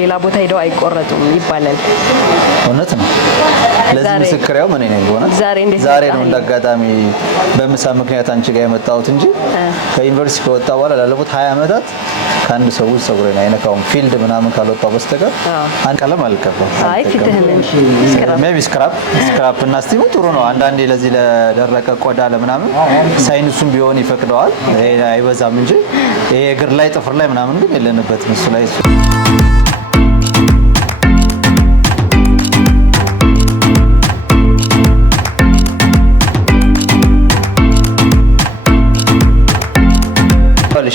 ሌላ ቦታ ሄደው አይቆረጡም ይባላል። እውነት ነው። ለዚህ ምስክሬው ምን ነኝ ሆነ ዛሬ ነው እንዳጋጣሚ በምሳ ምክንያት አንቺ ጋር የመጣሁት እንጂ ከዩኒቨርሲቲ ከወጣ በኋላ ላለፉት 20 ዓመታት ከአንድ ሰው ፀጉሬን አይነካውም። ፊልድ ምናምን ካልወጣው በስተቀር አንድ ቀለም አልቀባም። አይ ፊትህን ሜቢ ስክራፕ እና ስቲሙ ጥሩ ነው። አንዳንዴ ለዚህ ለደረቀ ቆዳ ለምናምን ሳይንሱም ቢሆን ይፈቅደዋል። አይበዛም እንጂ ይሄ እግር ላይ ጥፍር ላይ ምናምን ግን የለንበትም እሱ ላይ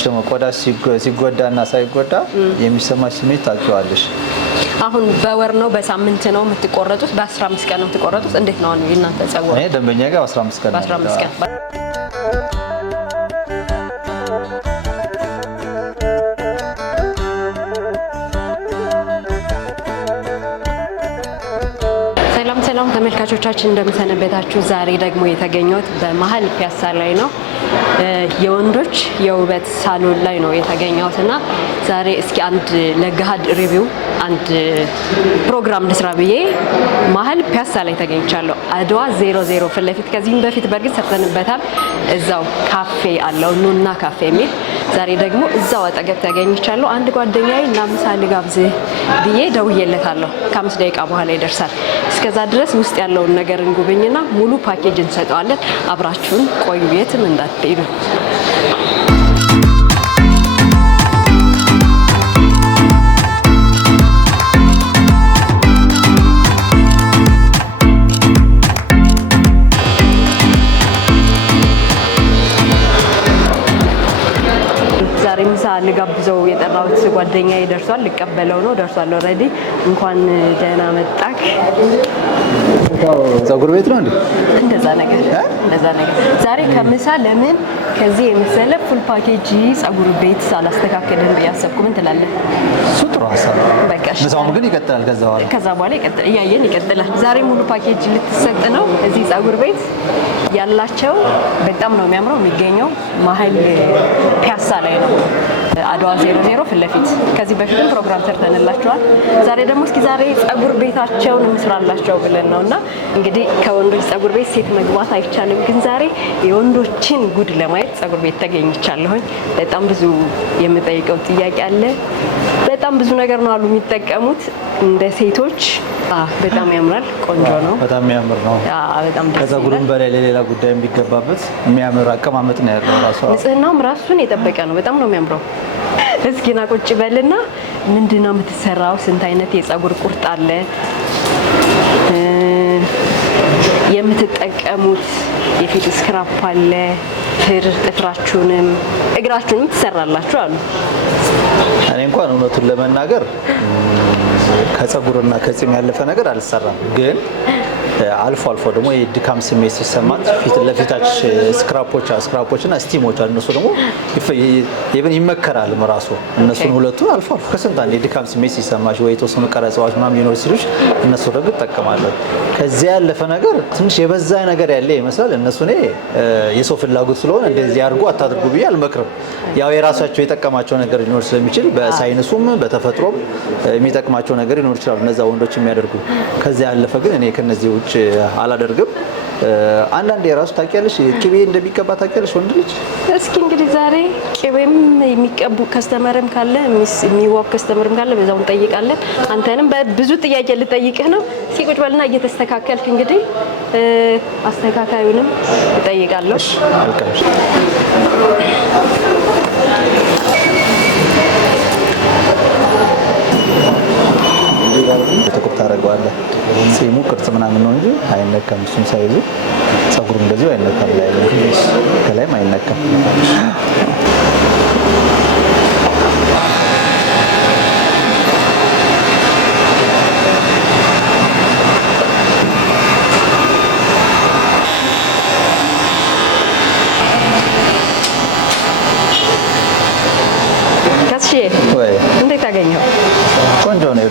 ደግሞ ቆዳ ሲጎዳና ሳይጎዳ የሚሰማሽ ስሜት ታውቂዋለሽ። አሁን በወር ነው በሳምንት ነው የምትቆረጡት? በ15 ቀን ነው የምትቆረጡት? እንዴት ነው አሁን የእናንተ ፀጉር? እኔ ደንበኛ ጋር 15 ቀን በ15 ቀን ሰላም ተመልካቾቻችን እንደምሰነበታችሁ። ዛሬ ደግሞ የተገኘሁት በመሀል ፒያሳ ላይ ነው። የወንዶች የውበት ሳሎን ላይ ነው የተገኘሁት እና ዛሬ እስኪ አንድ ለገሃድ ሪቪው አንድ ፕሮግራም ልስራ ብዬ መሀል ፒያሳ ላይ ተገኝቻለሁ። አድዋ 00 ፊት ለፊት ከዚህም በፊት በርግጥ ሰርተንበታል። እዛው ካፌ አለው ኑና ካፌ የሚል ዛሬ ደግሞ እዛው አጠገብ ተገኝቻለሁ። አንድ ጓደኛዬ እና ምሳ ልጋብዝህ ብዬ ደውዬለታለሁ። ከ5 ደቂቃ በኋላ ይደርሳል። እስከዛ ድረስ ውስጥ ያለውን ነገር እንጉብኝና ሙሉ ፓኬጅ እንሰጠዋለን። አብራችሁን ቆዩ፣ የትም እንዳትሄዱ። ዛሬ ምሳ ልጋብዘው የጠራሁት ጓደኛዬ ደርሷል። ልቀበለው ነው። ደርሷል ኦልሬዲ። እንኳን ደህና መጣክ። ፀጉር ቤት ነው እንዴ? እንደዛ ነገር ዛሬ ከምሳ ለምን ከዚህ የመሰለ ፉል ፓኬጅ ፀጉር ቤት ሳላስተካከልን ያሰብኩ። ምን ትላለህ? እሱ ጥሩ ሀሳብ ነው። በቃ ምሳውም ግን ይቀጥላል። ከዛ በኋላ እያየን ይቀጥላል። ዛሬ ሙሉ ፓኬጅ ልትሰጥ ነው። እዚህ ፀጉር ቤት ያላቸው በጣም ነው የሚያምረው። የሚገኘው መሀል ፒያሳ ላይ ነው፣ አድዋ 00 ፊት ለፊት። ከዚህ በፊትም ፕሮግራም ሰርተንላቸዋል። ዛሬ ደግሞ እስኪ ዛሬ ፀጉር ቤታቸውን እንስራላቸው ብለን ነው እና እንግዲህ ከወንዶች ፀጉር ቤት ሴት መግባት አይቻልም፣ ግን ዛሬ የወንዶችን ጉድ ለማየት ፀጉር ቤት ተገኝቻለሁኝ። በጣም ብዙ የምጠይቀው ጥያቄ አለ። በጣም ብዙ ነገር ነው አሉ የሚጠቀሙት እንደ ሴቶች። በጣም ያምራል፣ ቆንጆ ነው፣ በጣም የሚያምር ነው። በጣም ደስ ከፀጉሩም በላይ ለሌላ ጉዳይ ቢገባበት የሚያምር አቀማመጥ ነው ያለው። ንጽህናውም ራሱን የጠበቀ ነው። በጣም ነው የሚያምረው። እስኪ ና ቁጭ በልና ምንድነው የምትሰራው? ስንት አይነት የፀጉር ቁርጥ አለ? የምትጠቀሙት የፊት ስክራፕ አለ? ጥፍራችሁንም እግራችሁንም ትሰራላችሁ አሉ። እኔ እንኳን እውነቱን ለመናገር ከፀጉርና ከፂም ያለፈ ነገር አልሰራም፣ ግን አልፎ አልፎ ደግሞ የድካም ስሜት ሲሰማት ፊት ለፊታች ስክራፖችና ስቲሞች አሉ። እነሱ ደግሞ ይመከራል ራሱ እነሱን ሁለቱ አልፎ አልፎ ከስንት አንዴ የድካም ስሜት ሲሰማሽ ወይ የተወሰኑ ቀረጻዎች ምናምን ይኖር ሲሉሽ እነሱ ደግሞ እጠቀማለሁ። ከዚያ ያለፈ ነገር ትንሽ የበዛ ነገር ያለ ይመስላል። እነሱ እኔ የሰው ፍላጎት ስለሆነ እንደዚህ አድርጉ አታድርጉ ብዬ አልመክርም። ያው የራሳቸው የጠቀማቸው ነገር ሊኖር ስለሚችል በሳይንሱም በተፈጥሮም የሚጠቅማቸው ነገር ሊኖር ይችላል እነዛ ወንዶች የሚያደርጉ። ከዚያ ያለፈ ግን እኔ ከነዚህ ውጭ አላደርግም። አንዳንዴ የራሱ ታውቂያለሽ ቅቤ እንደሚቀባ ታውቂያለሽ ወንድ ልጅ። እስኪ እንግዲህ ዛሬ ቅቤም የሚቀቡ ከስተመርም ካለ የሚዋብ ከስተመርም ካለ በዛው እንጠይቃለን። አንተንም በብዙ ጥያቄ ልጠይቅህ ነው። እስኪ ቁጭ በልና እየተስተካከልክ እንግዲህ አስተካካዩንም እጠይቃለሁ። ተቆጣ ታደርገዋለህ። ጺሙ ቅርጽ ምናምን ነው እንጂ አይነካም። እሱን ሳይዙ ፀጉሩ እንደዚህ አይነካም፣ ላይ ከላይም አይነካም። እንዴት አገኘው? ቆንጆ ነው።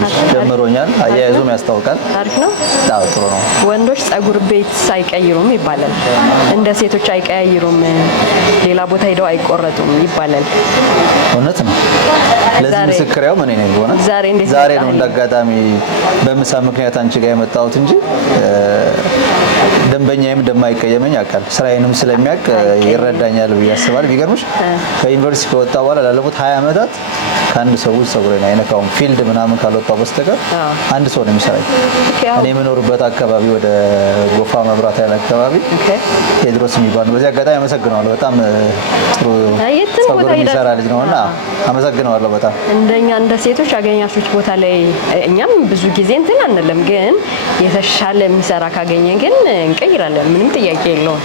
አስተምሮኛል። አያይዞም ያስታውቃል። አሪፍ ነው። አዎ ጥሩ ነው። ወንዶች ጸጉር ቤት አይቀይሩም ይባላል። እንደ ሴቶች አይቀያይሩም፣ ሌላ ቦታ ሄደው አይቆረጡም ይባላል። እውነት ነው። ለዚህ ምስክር ያው ምን ነኝ ሆነ ዛሬ ነው እንዳጋጣሚ በምሳ ምክንያት አንቺ ጋር የመጣሁት እንጂ ደንበኛዬም እንደማይቀየመኝ ያውቃል። ስራዬንም ስለሚያውቅ ይረዳኛል ብዬ አስባለሁ። ቢገርምሽ ከዩኒቨርሲቲ ከወጣ በኋላ ላለፉት 20 ዓመታት ከአንድ ሰው ጸጉሬን አይነካውም። ፊልድ ምናምን ካልወጣው በስተቀር አንድ ሰው ነው የሚሰራኝ። እኔ የምኖርበት አካባቢ ወደ ጎፋ መብራት ኃይል አካባቢ ቴድሮስ የሚባል በዚህ አጋጣሚ አመሰግነዋለሁ። በጣም ጥሩ ጸጉር የሚሰራ ልጅ ነውና አመሰግነዋለሁ በጣም። እንደኛ እንደ ሴቶች አገኛሾች ቦታ ላይ እኛም ብዙ ጊዜ እንትን አንልም፣ ግን የተሻለ የሚሰራ ካገኘን ግን እንቀይራለን። ምንም ጥያቄ የለውም።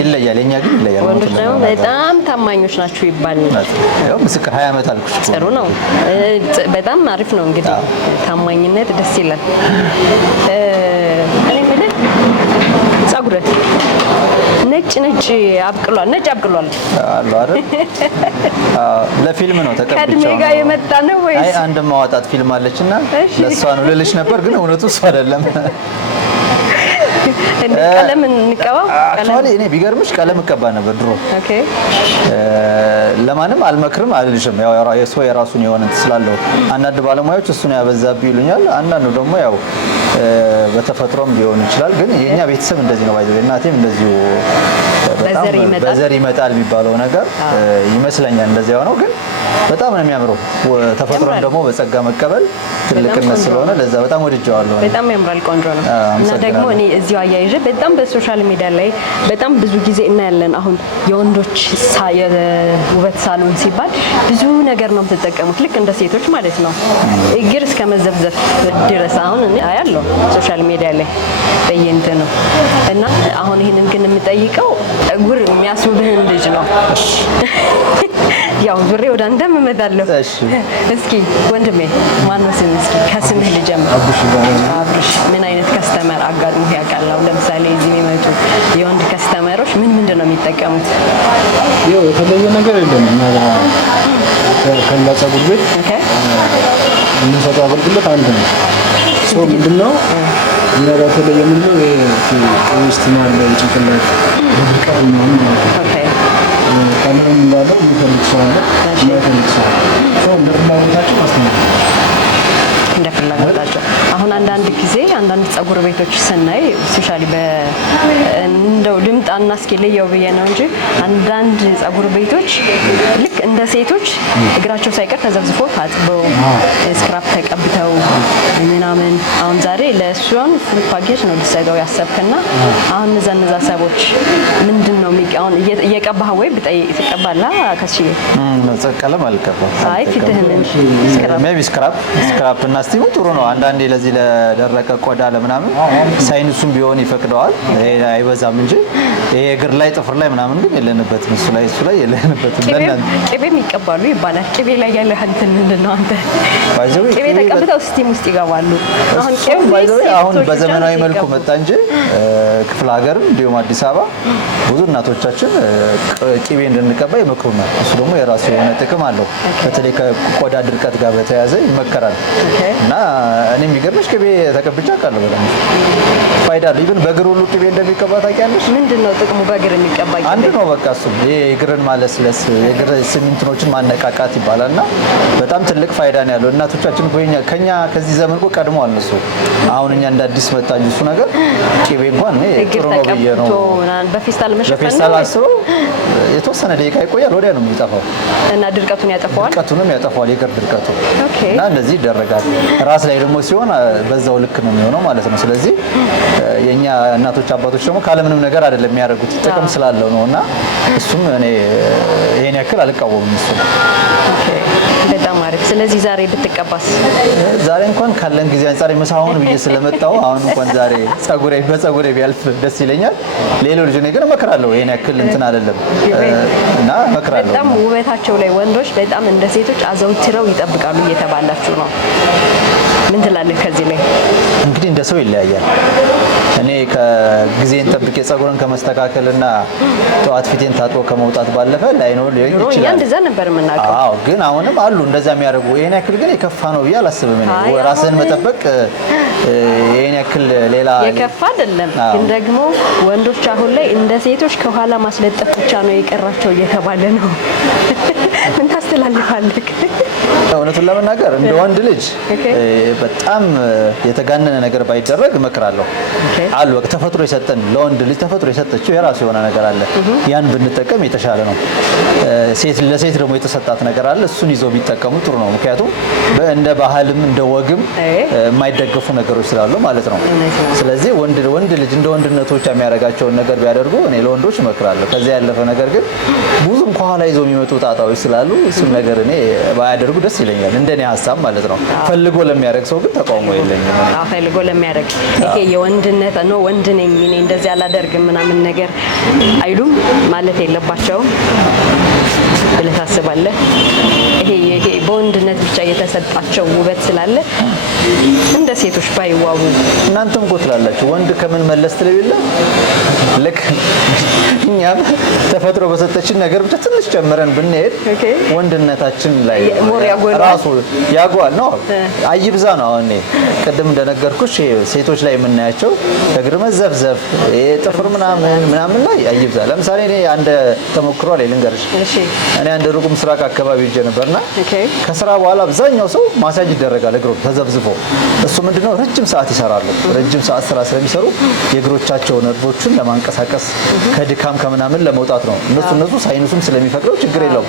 ይለያል፣ የኛ ግን ይለያል። ወንዶች ደግሞ በጣም ታማኞች ናቸው ይባላል። ያው ምስክር 20 ዓመት አልኩሽ። ጥሩ ነው። በጣም አሪፍ ነው። እንግዲህ ታማኝነት ደስ ይላል። እኔ የምልህ ጸጉርህ ነጭ አብቅሏል አሉ አይደል? ለፊልም ነው ተቀብቻው። ከእድሜ ጋር የመጣ ነው ወይስ? አይ አንድ ማዋጣት ፊልም አለችና ለሷ ነው ልልሽ ነበር፣ ግን እውነቱ እሱ አይደለም። ቀለም እንቀባው። አክቹአሊ እኔ ቢገርምሽ ቀለም እቀባ ነበር ድሮ። ኦኬ ለማንም አልመክርም አልልሽም። ያው የራሱን የሆነ ስላለው አንዳንድ ባለሙያዎች እሱን ያበዛብኝ ይሉኛል። አንዳንዱ ደግሞ ያው በተፈጥሮም ሊሆን ይችላል። ግን የኛ ቤተሰብ እንደዚህ ነው ባይዘው እናቴም እንደዚሁ በዘር ይመጣል የሚባለው ነገር ይመስለኛል እንደዚህ ነው። ግን በጣም ነው የሚያምረው። ተፈጥሮን ደግሞ በጸጋ መቀበል ትልቅነት ስለሆነ ለዛ በጣም ወድጀዋለሁ። በጣም ያምራል፣ ቆንጆ ነው። እና ደግሞ እኔ እዚሁ አያይዤ በጣም በሶሻል ሚዲያ ላይ በጣም ብዙ ጊዜ እናያለን። አሁን የወንዶች የውበት ሳሎን ሲባል ብዙ ነገር ነው የምትጠቀሙት፣ ልክ እንደ ሴቶች ማለት ነው። እግር እስከ መዘፍዘፍ ድረስ አሁን እኔ አያለሁ ሶሻል ሚዲያ ላይ በየእንትኑ ነው። እና አሁን ይሄንን ግን የምጠይቀው ጸጉር የሚያስውብህን ልጅ ነው። ያው ዙሬ ወደ አንተ እመጣለሁ። እስኪ ወንድሜ ማነው ስምህ? እስኪ ከስምህ ልጀምር። አብርሽ፣ ምን አይነት ከስተመር አጋጥሞህ ያውቃል? ለምሳሌ እዚህ የሚመጡ የወንድ ከስተመሮች ምንድን ነው የሚጠቀሙት? ያው የተለየ ነገር የለም። እኛ ከላ ጸጉር ቤት የምንሰጠው አገልግሎት አንድ ነው። ሰው ምንድነው እኛ ጋር የተለየ ምንድነው ዌስት ማለ ጭንቅላት ድርቀት ምናምን ማለት ነው። ቀለም እንዳለው የሚፈልግ ሰው አለ፣ የማይፈልግ ሰው ሰው እንደ ፍላጎታቸው ማስተናገድ እንደ ፍላጎታቸው። አሁን አንዳንድ ጊዜ አንዳንድ ጸጉር ቤቶች ስናይ ስፔሻሊ እንደው ልምጣና እስኪ ልየው ብዬ ነው እንጂ አንዳንድ ጸጉር ቤቶች ልክ እንደ ሴቶች እግራቸው ሳይቀር ተዘብዝፎ ታጥበው ስክራፕ ተቀብተው ምናምን። አሁን ዛሬ ለእሱን ፉል ፓኬጅ ነው ልትሰጋው ያሰብክና አሁን እነዛ ሰዎች ምንድን ነው የሚቀውን እየቀባህ ወይ ብጠይቅ ትቀባለህ? ከዚህ ቀለም አልቀባም። አይ ፊትህን ስክራፕ እና ስቲሙ ጥሩ ነው። አንዳንዴ ለዚህ ለደረቀ ቆዳ ለምናምን ሳይንሱም ቢሆን ይፈቅደዋል። አይበዛም እንጂ ይሄ እግር ላይ ጥፍር ላይ ምናምን ግን የለንበትም። እሱ ላይ የለንበትም። ቅቤም ይቀባሉ ይባላል። ቅቤ ላይ ያለ እንትን ምንድን ነው አንተ? ቅቤ ተቀብተው ስቲም ውስጥ ይገባሉ። አሁን በዘመናዊ መልኩ መጣ እንጂ ክፍለ ሀገርም እንዲሁም አዲስ አበባ ብዙ እናቶቻችን ቅቤ እንድንቀባ ይመክሩናል። እሱ ደግሞ የራሱ የሆነ ጥቅም አለው። በተለይ ከቆዳ ድርቀት ጋር በተያያዘ ይመከራል። እና እኔ የሚገርምሽ ቅቤ ተቀብቻ አውቃለሁ። በጣም ፋይዳ አለው። ኢቭን በእግር ሁሉ ቅቤ እንደሚቀባ ታውቂያለሽ? ምንድን ነው ጥቅሙ? በእግር የሚቀባ አንድ ነው በቃ እሱ የእግርን ማለስለስ የእግር ስሚንትኖችን ማነቃቃት ይባላል። እና በጣም ትልቅ ፋይዳ ነው ያለው። እናቶቻችን ከኛ ከዚህ ዘመን እኮ ቀድመዋል እነሱ። አሁን እኛ እንደ አዲስ መጣ እንጂ እሱ ነገር ቅቤ እንኳን ጥሩ ነው ብዬ ነው። በፌስታል መሸፈን በፌስታል አስበው የተወሰነ ደቂቃ ይቆያል፣ ወዲያ ነው የሚጠፋው። እና ድርቀቱን ያጠፋዋል። ድርቀቱንም ያጠፋዋል፣ የእግር ድርቀቱ። እና እንደዚህ ይደረጋል። ራስ ላይ ደግሞ ሲሆን በዛው ልክ ነው የሚሆነው ማለት ነው። ስለዚህ የኛ እናቶች አባቶች ደግሞ ካለምንም ነገር አይደለም የሚያደርጉት፣ ጥቅም ስላለው ነው። እና እሱም እኔ ይሄን ያክል አልቃወምም እሱ። በጣም አሪፍ። ስለዚህ ዛሬ ብትቀባስ? ዛሬ እንኳን ካለን ጊዜ አንጻር መሳሁን ብዬ ስለመጣሁ አሁን እንኳን ዛሬ በጸጉሬ ቢያልፍ ደስ ይለኛል። ሌሎች ልጅ ግን እመክራለሁ። ይሄን ያክል እንትን አይደለም እና እመክራለሁ። በጣም ውበታቸው ላይ ወንዶች በጣም እንደ ሴቶች አዘውትረው ይጠብቃሉ እየተባላችሁ ነው። ምን ትላለህ ከዚህ ላይ? እንግዲህ እንደ ሰው ይለያያል። እኔ ከጊዜን ጠብቄ ጸጉርን ከመስተካከልና ጠዋት ፊቴን ታጥቦ ከመውጣት ባለፈ ላይ ነው ሊሆን ይችላል። እንደዛ ነበር የምናውቀው። አዎ፣ ግን አሁንም አሉ እንደዛ የሚያደርጉ። ይሄን ያክል ግን የከፋ ነው ብዬ አላስብም። እኔ ራስህን መጠበቅ ይሄን ያክል ሌላ የከፋ አይደለም። ግን ደግሞ ወንዶች አሁን ላይ እንደ ሴቶች ከኋላ ማስለጠፍ ብቻ ነው የቀራቸው እየተባለ ነው። ምን ታስተላልፋለህ? እውነቱን ለመናገር እንደ ወንድ ልጅ በጣም የተጋነነ ነገር ባይደረግ እመክራለሁ። አሉ በቃ ተፈጥሮ የሰጠን ለወንድ ልጅ ተፈጥሮ የሰጠችው የራሱ የሆነ ነገር አለ። ያን ብንጠቀም የተሻለ ነው። ለሴት ደግሞ የተሰጣት ነገር አለ። እሱን ይዘው ቢጠቀሙ ጥሩ ነው። ምክንያቱም እንደ ባህልም እንደ ወግም የማይደገፉ ነገሮች ስላሉ ማለት ነው። ስለዚህ ወንድ ልጅ እንደ ወንድነቱ ብቻ የሚያደርጋቸውን ነገር ቢያደርጉ እኔ ለወንዶች እመክራለሁ። ከዚያ ያለፈ ነገር ግን ብዙም ከኋላ ይዘው የሚመጡ ጣጣዎች ስላሉ እሱን ነገር እኔ ባያደርጉ ደስ ይለኛል። እንደኔ ሀሳብ ማለት ነው። ፈልጎ ለሚያደርግ ሰው ግን ተቃውሞ የለኝም። ፈልጎ ለሚያደርግ ይሄ የወንድነት ነው። ወንድ ነኝ እኔ እንደዚህ አላደርግም ምናምን ነገር አይሉም ማለት የለባቸውም ብለህ ታስባለህ? ይሄ በወንድነት ብቻ የተሰጣቸው ውበት ስላለ እንደ ሴቶች ባይዋቡ። እናንተም እኮ ትላላችሁ ወንድ ከምን መለስ ትለቢለ ልክ እኛም ተፈጥሮ በሰጠችን ነገር ብቻ ትንሽ ጨምረን ብንሄድ ወንድነታችን ላይ ራሱ ያጓል ነው። አይብዛ ነው። አሁን ቅድም እንደነገርኩሽ ሴቶች ላይ የምናያቸው እግር መዘፍዘፍ፣ ጥፍር ምናምን ላይ አይብዛ። ለምሳሌ እኔ አንድ ተሞክሮ ላይ ልንገርሽ። እኔ አንድ ሩቅ ምስራቅ አካባቢ ሄጄ ነበርና ከስራ በኋላ አብዛኛው ሰው ማሳጅ ይደረጋል እግሩ ተዘብዝፎ። እሱ ምንድነው ረጅም ሰዓት ይሰራሉ። ረጅም ሰዓት ስራ ስለሚሰሩ የእግሮቻቸውን እርቦችን ለማንቀሳቀስ ከድካም ከምናምን ለመውጣት ነው። እነሱ ሳይንሱም ስለሚፈቅደው ችግር የለውም።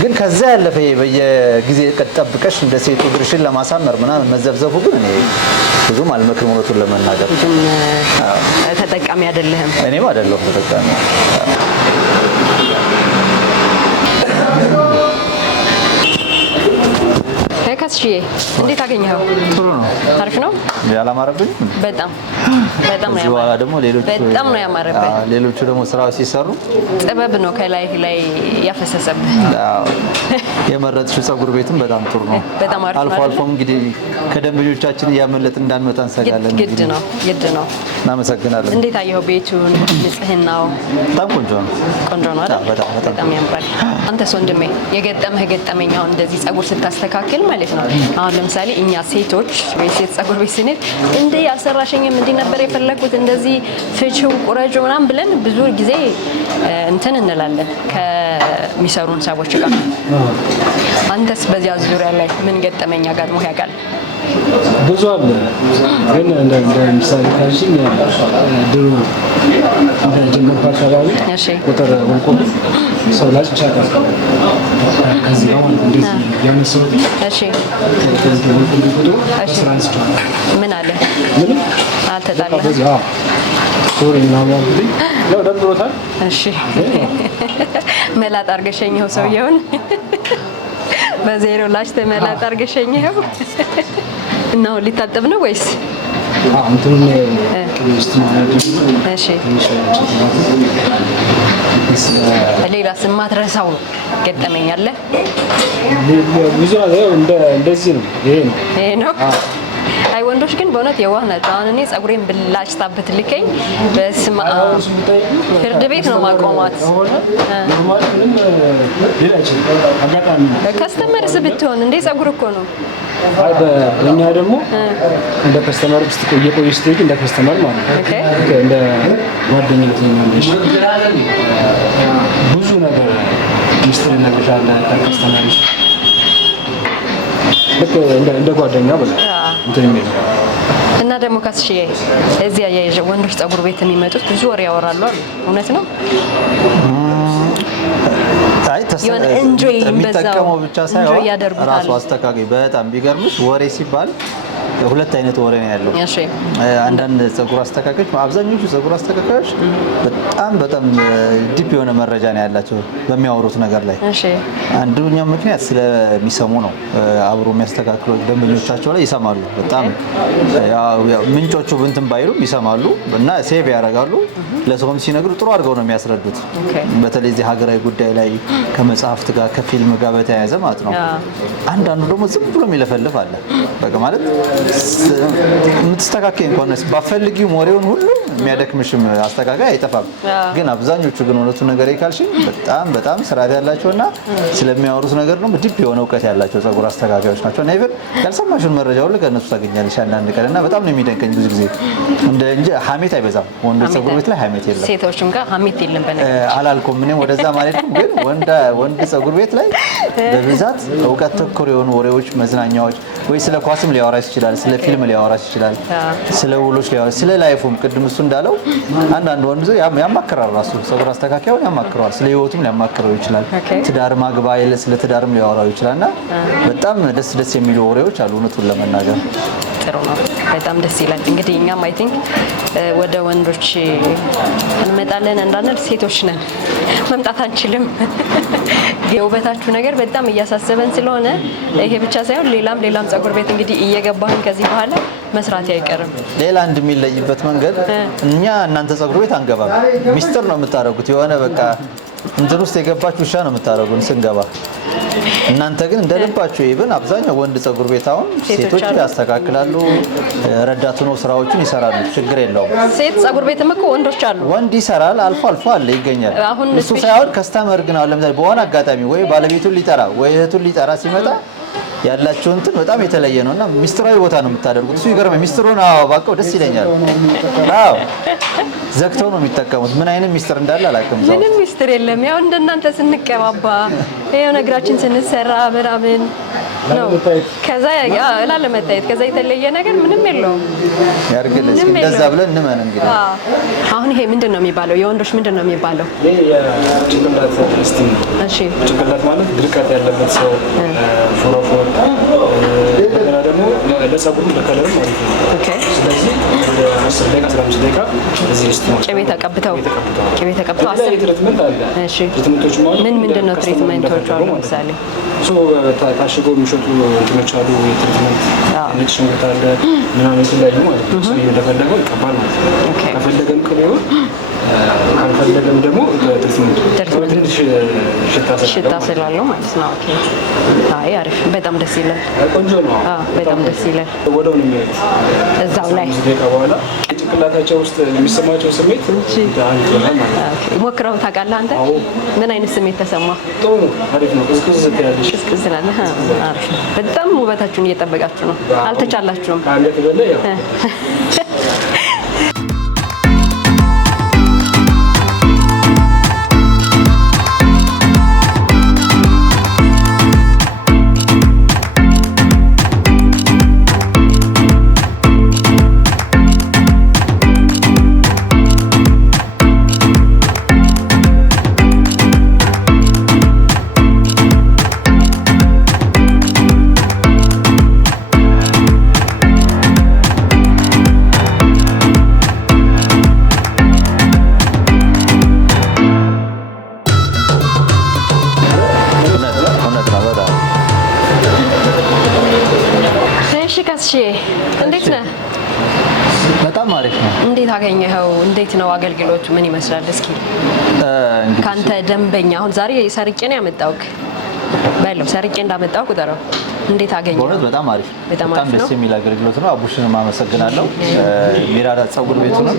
ግን ከዛ ያለፈ በየጊዜ ጠብቀሽ እንደ ሴቱ እግርሽን ለማሳመር ምናምን መዘብዘፉ ግን እኔ ብዙም አልመክርም። እውነቱን ለመናገር ተጠቃሚ አይደለህም። እኔም አይደለሁም ተጠቃሚ። ካስሽዬ እንዴት አገኘኸው? ጥሩ ነው። አሪፍ ነው። ያላማረብኝ በጣም ነው ያማረብኝ። ደግሞ በጣም ነው ያማረብኝ። ሌሎቹ ደግሞ ስራው ሲሰሩ ጥበብ ነው ከላይ ያፈሰሰብህ። የመረጥሽው ጸጉር ቤትም በጣም ጥሩ ነው። በጣም አሪፍ ነው። አልፎ አልፎ እንግዲህ ከደንበኞቻችን እያመለጥ እንዳንመጣ እንሰጋለን። ግድ ነው። እናመሰግናለን። እንዴት አየኸው ቤቱን? ንጽህናው በጣም ቆንጆ ነው። ቆንጆ ነው አይደል? በጣም ያምራል። አንተስ ወንድሜ የገጠመህ ገጠመኝ አሁን እንደዚህ ጸጉር ስታስተካክል ማለት ነው። አሁን ለምሳሌ እኛ ሴቶች ሴት ጸጉር ቤት ስንሄድ እንዴ ያልሰራሽኝም እንዲህ ነበር የፈለኩት እንደዚህ ፍቺው ቁረጆ ምናምን ብለን ብዙ ጊዜ እንትን እንላለን ከሚሰሩን ሰዎች ጋር። አንተስ በዚያ ዙሪያ ላይ ምን ገጠመኝ አጋጥሞህ ያውቃል? ብዙ አለ። ግን እንደ ምሳሌ ካልሽኝ ድሮ ጀመርኩ አካባቢ ቁጥር ወልቆ ሰው ላጭ ይቻላል። ከዚህ ነው እንደዚህ ያነሰው። ከዚህ ወልቆ ቁጥሩ ምን አለ? ምን አልተጣላም። ሶሪ ምናምን አልኩኝ። ያው ደብሮታል። እሺ መላጥ አድርገሽኝው ሰውየውን በዜሮ ላሽ ተመላጥ አድርገሽኝው እና አሁን ሊታጠብ ነው ወይስ? እንትኑን ቅድስት ማለት ነው። እሺ ሌላስ የማትረሳው ገጠመኝ አለ? ብዙ እንደዚህ ነው። ይሄ ነው። አይ ወንዶች ግን በእውነት የዋህ ናቸው። አሁን እኔ ጸጉሬን ብላጭታ ብትልከኝ በስመ አብ ፍርድ ቤት ነው ማቆማት። ከስተመርስ ብትሆን እንዴ ጸጉር እኮ ነው። በእኛ ደግሞ እንደ ከስተመር እየቆየሽ ስትሄጂ እንደ ከስተመር ማለት ነው። እንደ ጓደኛ ትሆኛለሽ። ብዙ ነገር ሚስጥር ይነግርሻል ከስተመርሽ ልክ እንደ ጓደኛ በቃ እንትን የሚለው እና ደግሞ ካስሽዬ እዚህ አያይዤ ወንዶች ጸጉር ቤት የሚመጡት ብዙ ወሬ ያወራሉ አሉ። እውነት ነው? አይ የሚጠቀመው ብቻ ሳይሆን ራሱ አስተካካይ በጣም ቢገርምሽ ወሬ ሲባል ሁለት አይነት ወሬ ነው ያለው። አንዳንድ ጸጉር አስተካካዮች አብዛኞቹ ጸጉር አስተካካዮች በጣም ዲፕ የሆነ መረጃ ነው ያላቸው በሚያወሩት ነገር ላይ። አንዱኛው ምክንያት ስለሚሰሙ ነው። አብሮ የሚያስተካክሉ ደንበኞቻቸው ላይ ይሰማሉ። በጣም ምንጮቹ እንትን ባይሉም ይሰማሉ እና ሴቭ ያደርጋሉ። ለሰውም ሲነግሩ ጥሩ አድርገው ነው የሚያስረዱት። በተለይ እዚህ ሀገራዊ ጉዳይ ላይ ከመጽሐፍት ጋር ከፊልም ጋር በተያያዘ ማለት ነው። አንዳንዱ ደግሞ ዝም ብሎ የሚለፈልፍ አለ። በቃ ማለት የምትስተካከይ እንኳን ባፈልጊው ሞሬውን ሁሉ የሚያደክምሽም አስተካካይ አይጠፋም። ግን አብዛኞቹ ግን እውነቱን ነገር ይካልሽ በጣም ስርዓት ያላቸውና ስለሚያወሩት ነገር ነው ዲፕ የሆነ እውቀት ያላቸው ፀጉር አስተካካዮች ናቸው። እና ይብር ያልሰማሽውን መረጃ ሁሉ ከእነሱ ታገኛለሽ አንዳንድ ቀን እና በጣም ነው የሚደንቀኝ ብዙ ጊዜ እንጂ ሀሜት አይበዛም። ወንዶች ፀጉር ቤት ላይ ሀሜት የለም። ሴቶችም ጋር ሀሜት የለም። አላልኩም እኔም ወደዛ ማለት ነው። ግን ወንድ ፀጉር ቤት ላይ በብዛት እውቀት ተኮር የሆኑ ወሬዎች፣ መዝናኛዎች ወይ ስለ ኳስም ሊያወራሽ ይችላል፣ ስለ ፊልም ሊያወራሽ ይችላል፣ ስለ ውሎች ሊያወራሽ፣ ስለ ላይፉም ቅድም እሱ እንዳለው አንዳንድ ወንድ ያማክራል። ራሱ ፀጉር አስተካካዩን ያማክረዋል፣ ስለ ህይወቱም ሊያማክረው ይችላል። ትዳር ማግባ ይለ ስለ ትዳርም ሊያወራው ይችላልና በጣም ደስ የሚሉ ወሬዎች አሉ እውነቱን ለመናገር። ጥሩ ነው። በጣም ደስ ይላል። እንግዲህ እኛም አይ ቲንክ ወደ ወንዶች እንመጣለን እንዳንል ሴቶች ነን መምጣት አንችልም። የውበታችሁ ነገር በጣም እያሳሰበን ስለሆነ ይሄ ብቻ ሳይሆን ሌላም ፀጉር ቤት እንግዲህ እየገባን ከዚህ በኋላ መስራት አይቀርም። ሌላ አንድ የሚለይበት መንገድ እኛ እናንተ ፀጉር ቤት አንገባም። ሚስጥር ነው የምታደርጉት። የሆነ በቃ እንትን ውስጥ የገባችሁ ውሻ ነው የምታደርጉን ስንገባ። እናንተ ግን እንደልባችሁ ይብን አብዛኛው ወንድ ፀጉር ቤት አሁን ሴቶች ያስተካክላሉ፣ ረዳት ሆነው ስራዎችን ይሰራሉ። ችግር የለውም። ሴት ፀጉር ቤትም እኮ ወንዶች አሉ። ወንድ ይሰራል፣ አልፎ አለ ይገኛል። እሱ ሳይሆን ከስተመር ግን አሁን ለምሳሌ በሆነ አጋጣሚ ወይ ባለቤቱን ሊጠራ ወይ እህቱን ሊጠራ ሲመጣ ያላችሁ እንትን በጣም የተለየ ነውና ሚስጥራዊ ቦታ ነው የምታደርጉት። እሱ ይገርመኝ። ሚስጥሩን ባቀው ደስ ይለኛል። አዎ ዘግተው ነው የሚጠቀሙት። ምን አይነት ሚስጥር እንዳለ አላውቅም። ምንም ሚስጥር የለም። ያው እንደናንተ ስንቀባባ ይሄው ነግራችን ስንሰራ ምናምን ነው። ከዛ ላለመታየት ከዛ የተለየ ነገር ምንም የለውም። ያርግልሽ እንደዛ ብለን እንመን እንግዲህ። አሁን ይሄ ምንድን ነው የሚባለው? የወንዶች ምንድን ነው የሚባለው? የጭንቅላት ስቲም ነው። እሺ ጭንቅላት ማለት ድርቀት ያለበት ሰው ፎሮፎር እንደገና ደግሞ ለፀጉሩ ለከለርም ማለት ነው። ኦኬ። ስለዚህ ወደ 10 ደቂቃ 15 ደቂቃ እዚህ ስቲም ቅቤ ተቀብተው ትሪትመንት አለ። እሺ ትሪትመንቶች ማለት ምንድን ነው ትሪትመንቶቹ? አሉ ለምሳሌ ታሽገው የሚሸጡ እንትኖች አሉ። የትሪትመንት ነጭ ሽንኩርት አለ ምናምን የተለያዩ ማለት ነው። ሰው እንደፈለገው ይቀባል ማለት ነው። ከፈለገም ቅቤውን ካልፈለገም ደግሞ ትንሽ ሽታ ስላለው ማለት ነው። ኦኬ። አይ አሪፍ፣ በጣም ደስ ይላል። ቆንጆ ነው። በጣም ደስ ይላል። ወደው ነው የሚሄዱት እዛው ላይ ደቂቃ በኋላ ጭንቅላታቸው ውስጥ የሚሰማቸው ስሜት ሞክረው ታውቃለህ አንተ? ምን አይነት ስሜት ተሰማ? ጥሩ ነው፣ አሪፍ ነው። ቅዝቅዝ ትያለሽ። ቅዝቅዝ ትላለህ። አሪፍ። በጣም ውበታችሁን እየጠበቃችሁ ነው። አልተቻላችሁም። አንገት በላይ ያው እንዴት ነህ? በጣም አሪፍ ነው። እንዴት አገኘኸው? እንዴት ነው አገልግሎቱ? ምን ይመስላል? እስኪ ካንተ ደንበኛ አሁን ዛሬ ሰርቄ ነው ያመጣሁት በለው፣ ሰርቄ እንዳመጣሁ ቁጠረው። እንዴት አገኘኸው? በእውነት በጣም አሪፍ፣ በጣም ደስ የሚል አገልግሎት ነው። አቡሽንም አመሰግናለሁ። ሚራዳ ፀጉር ቤቱ ነው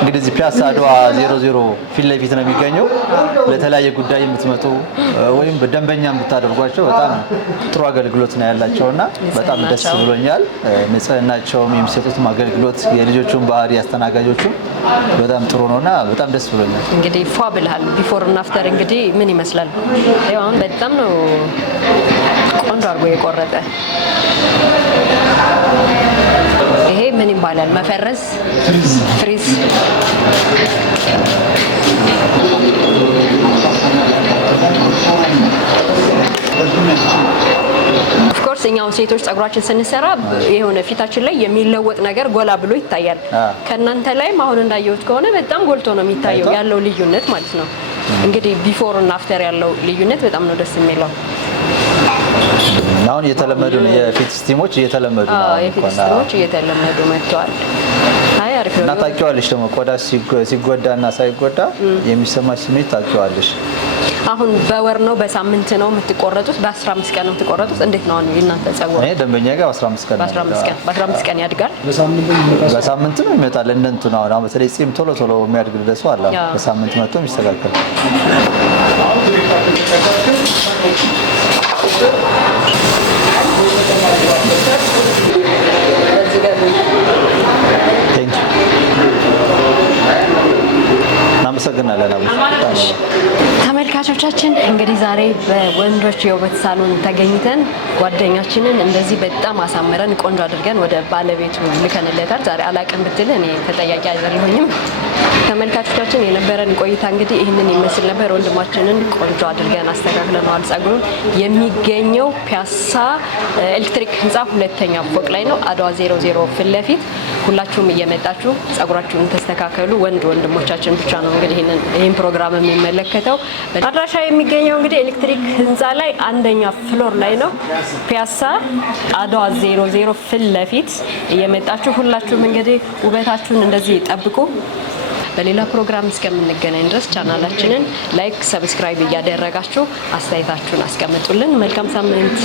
እንግዲህ እዚህ ፒያሳ አድዋ 00 ፊት ለፊት ነው የሚገኘው። ለተለያየ ጉዳይ የምትመጡ ወይም በደንበኛ የምታደርጓቸው በጣም ጥሩ አገልግሎት ነው ያላቸውና በጣም ደስ ብሎኛል። ንጽህናቸውም የሚሰጡትም አገልግሎት የልጆቹን ባህሪ ያስተናጋጆቹም በጣም ጥሩ ነውና በጣም ደስ ብሎኛል። እንግዲህ ፏ ብለሃል። ቢፎር እና አፍተር እንግዲህ ምን ይመስላል? ያው አሁን በጣም ነው ቆንጆ አድርጎ የቆረጠ። ይሄ ምን ይባላል? መፈረዝ፣ ፍሪዝ። ኦፍኮርስ እኛው ሴቶች ፀጉራችን ስንሰራ የሆነ ፊታችን ላይ የሚለወጥ ነገር ጎላ ብሎ ይታያል። ከእናንተ ላይም አሁን እንዳየሁት ከሆነ በጣም ጎልቶ ነው የሚታየው ያለው ልዩነት ማለት ነው። እንግዲህ ቢፎር እና አፍተር ያለው ልዩነት በጣም ነው ደስ የሚለው። አሁን እየተለመዱ ነው የፊት ስቲሞች እየተለመዱ ነው። የፊት ስቲሞች እየተለመዱ መጥተዋል። አይ አሪፍ ነው። እና ታውቂዋለሽ ደግሞ ቆዳ ሲጎዳ እና ሳይጎዳ የሚሰማሽ ስሜት ታውቂዋለሽ። አሁን በወር ነው በሳምንት ነው የምትቆረጡት? በ15 ቀን ነው የምትቆረጡት? እንዴት ነው እናንተ ጸጉር? እኔ ደንበኛ ጋር 15 ቀን በ15 ቀን ያድጋል። በሳምንት ነው ይመጣል። እንደንቱ ነው። አሁን በተለይ ጺም ቶሎ ቶሎ የሚያድግለት ሰው አለ። በሳምንት መጥቶ የሚስተካከል እናመሰግናለን። ተመልካቾቻችን እንግዲህ ዛሬ በወንዶች የውበት ሳሎን ተገኝተን ጓደኛችንን እንደዚህ በጣም አሳምረን ቆንጆ አድርገን ወደ ባለቤቱ ልከንለታል። ዛሬ አላቅም ብትል እኔ ተጠያቂ አይደለሁኝም። ተመልካቾቻችን የነበረን ቆይታ እንግዲህ ይህንን ይመስል ነበር። ወንድማችንን ቆንጆ አድርገን አስተካክለነዋል። ጸጉሩን የሚገኘው ፒያሳ ኤሌክትሪክ ህንፃ 2ኛ ፎቅ ላይ ነው፣ አድዋ 00 ፊት ለፊት። ሁላችሁም እየመጣችሁ ጸጉራችሁን ተስተካከሉ። ወንድሞቻችን ብቻ ነው እንግዲህ ይህን ፕሮግራም የሚመለከተው። አድራሻ የሚገኘው እንግዲህ ኤሌክትሪክ ህንፃ ላይ 1ኛ ፍሎር ላይ ነው፣ ፒያሳ አድዋ 00 ፊት ለፊት እየመጣችሁ ሁላችሁም እንግዲህ ውበታችሁን እንደዚህ ጠብቁ። በሌላ ፕሮግራም እስከምንገናኝ ድረስ ቻናላችንን ላይክ፣ ሰብስክራይብ እያደረጋችሁ አስተያየታችሁን አስቀምጡልን። መልካም ሳምንት።